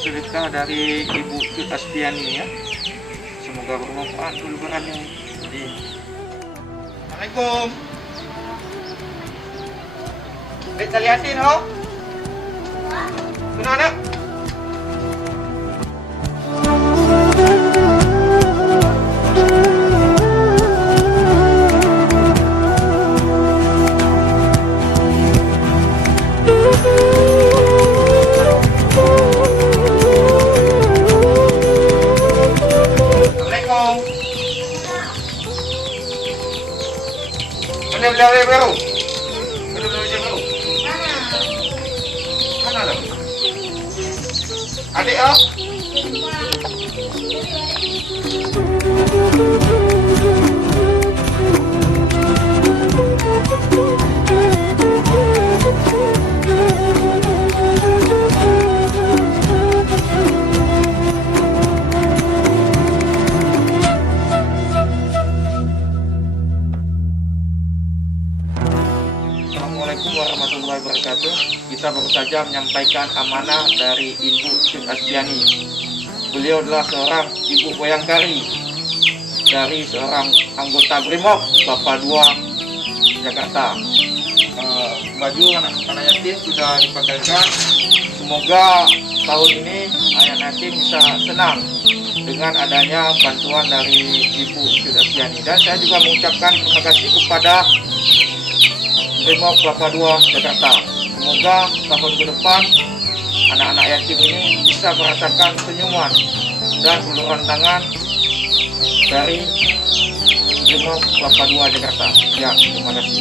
Sedekah dari Ibu Cut Astiani ya. Semoga bermanfaat ulurannya. Assalamualaikum. Tali Yasin ho? Kenapa nak? Mana belajar baru? Mana belajar baru? Mana lah? Adik ah? Assalamualaikum warahmatullahi wabarakatuh. Kita baru saja menyampaikan amanah dari Ibu Cut Astiani. Beliau adalah seorang ibu bayangkari dari seorang anggota BRIMOB Kelapa II Jakarta. Baju anak yatim sudah dipakaikan. Semoga tahun ini anak yatim bisa senang dengan adanya bantuan dari Ibu Cut Astiani. Dan saya juga mengucapkan terima kasih kepada BRIMOB Kelapa II Jakarta. Semoga tahun ke depan anak-anak yatim ini bisa merasakan senyuman dan uluran tangan dari BRIMOB Kelapa II Jakarta. Ya, terima kasih.